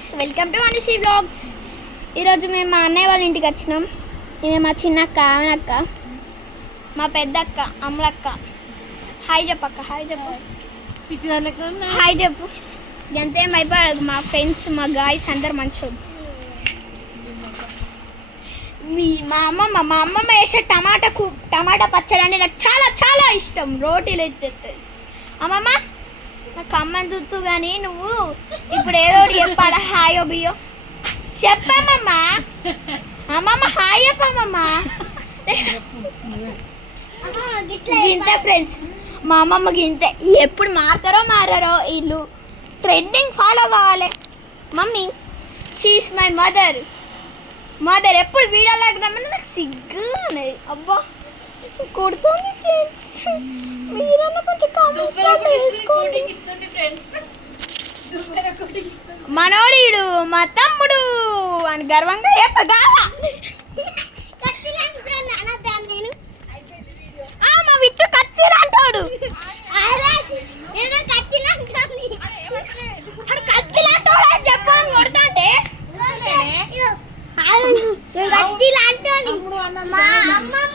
Vlogs welcome to Anisri vlogs ఈరోజు మేము మా అన్నయ్య వాళ్ళ ఇంటికి వచ్చినాం. ఇవి మా చిన్నక్క ఆమెనక్క మా పెద్దక్క అమ్మలక్క. హాయ్ చెప్పక్క హాయ్ చెప్పు. హాయ్ చెప్పు. ఎంతేం అయిపోయాడు మా ఫ్రెండ్స్ మా గాయస్ అందరు మంచోడు మీ మా అమ్మమ్మ మా అమ్మమ్మ వేసే టమాటా కు టమాటా పచ్చడి అంటే నాకు చాలా చాలా ఇష్టం. రోటీలు ఎత్తేస్తుంది అమ్మమ్మ నాకు అమ్మని చూస్తూ కానీ నువ్వు ఇప్పుడు ఏదో ఒకటి చెప్పాడా హాయో బియ్యో చెప్పమ్మమ్మ అమ్మమ్మ హాయ్ చెప్పమ్మమ్మ. గింతే ఫ్రెండ్స్ మా అమ్మమ్మ గింతే. ఎప్పుడు మారుతారో మారారో వీళ్ళు ట్రెండింగ్ ఫాలో కావాలి. Mummy she is my mother mother ఎప్పుడు వీడియోలో రమ్మని నాకు సిగ్గు అనేది అబ్బా కొడుతుంది ఫ్రెండ్స్ మీరన్నా కొంచెం కామెంట్స్ వేసుకోండి. మనోడీడు మా తమ్ముడు అని గర్వంగా చెప్పగావా? మా కత్తిలు అంటాడు చెప్పని అమ్మమ్మ బంగారది